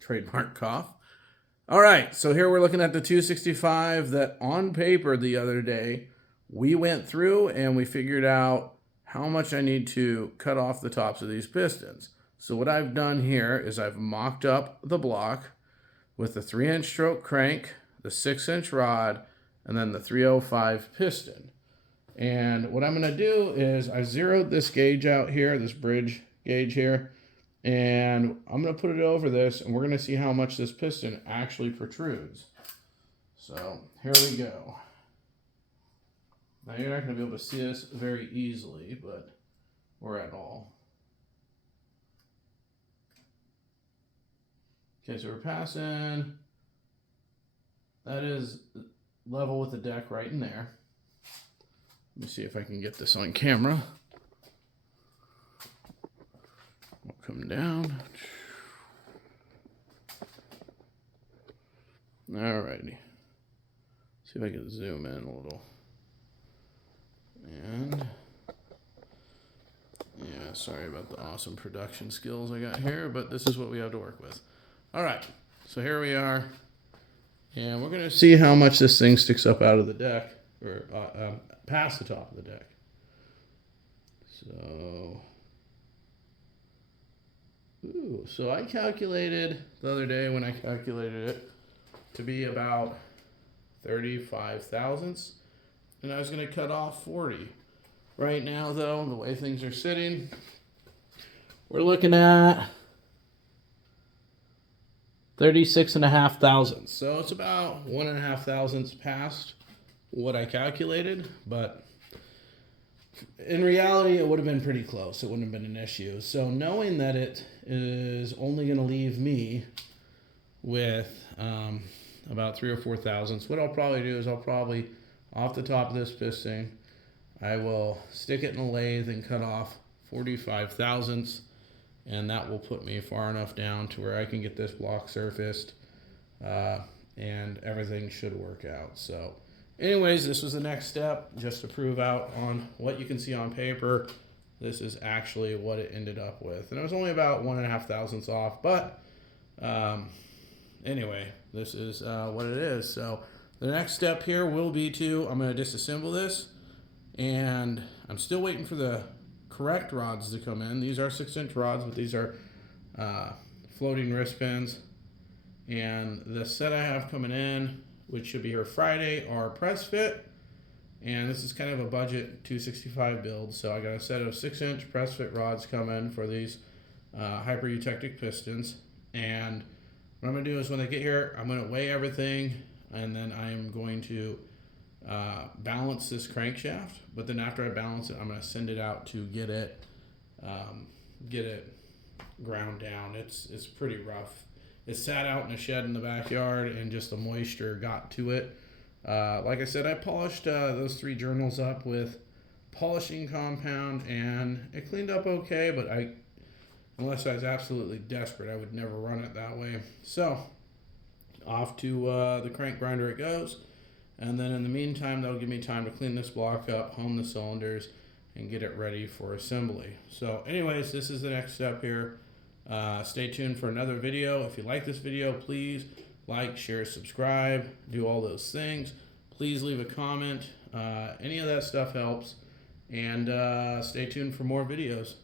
Trademark cough. All right, so here we're looking at the 265 that on paper the other day we went through and we figured out how much I need to cut off the tops of these pistons. So what I've done here is I've mocked up the block with the 3-inch stroke crank, the 6-inch rod, and then the 305 piston. And what I'm going to do is I zeroed this gauge out here, this bridge gauge here, and I'm going to put it over this, and we're going to see how much this piston actually protrudes. So here we go. Now you're not going to be able to see this very easily, but or at all. Okay, so we're passing. That is level with the deck right in there. Let me see if I can get this on camera. We'll come down. Alrighty. See if I can zoom in a little. And yeah, sorry about the awesome production skills I got here, but this is what we have to work with. All right, so here we are, and we're going to see how much this thing sticks up out of the deck, or past the top of the deck. So I calculated the other day when I calculated it to be about 35 thousandths, and I was going to cut off 40. Right now, though, the way things are sitting, we're looking at 36.5 thousandths. So it's about 1.5 thousandths past what I calculated, but in reality, it would have been pretty close. It wouldn't have been an issue. So knowing that it is only going to leave me with about 3 or 4 thousandths, what I'll probably do is I'll probably, off the top of this piston, I will stick it in a lathe and cut off 45 thousandths, and that will put me far enough down to where I can get this block surfaced, and everything should work out. So anyways, this was the next step, just to prove out on what you can see on paper. This is actually what it ended up with. And it was only about 1.5 thousandths off, but anyway, this is what it is. So the next step here will be I'm going to disassemble this, and I'm still waiting for the correct rods to come in. These are 6-inch rods, but these are floating wrist pins. And the set I have coming in, which should be here Friday, are press fit. And this is kind of a budget 265 build. So I got a set of 6-inch press fit rods coming for these hyper-eutectic pistons. And what I'm going to do is when they get here, I'm going to weigh everything, and then I'm going to balance this crankshaft. But then after I balance it, I'm going to send it out to get it ground down. It's pretty rough. It sat out in a shed in the backyard, and just the moisture got to it. Like I said, I polished those 3 journals up with polishing compound, and it cleaned up okay, but unless I was absolutely desperate, I would never run it that way. So off to the crank grinder it goes, and then in the meantime, that'll give me time to clean this block up, hone the cylinders, and get it ready for assembly. So anyways, this is the next step here. Stay tuned for another video. If you like this video, please like, share, subscribe, do all those things. Please leave a comment. Any of that stuff helps. And stay tuned for more videos.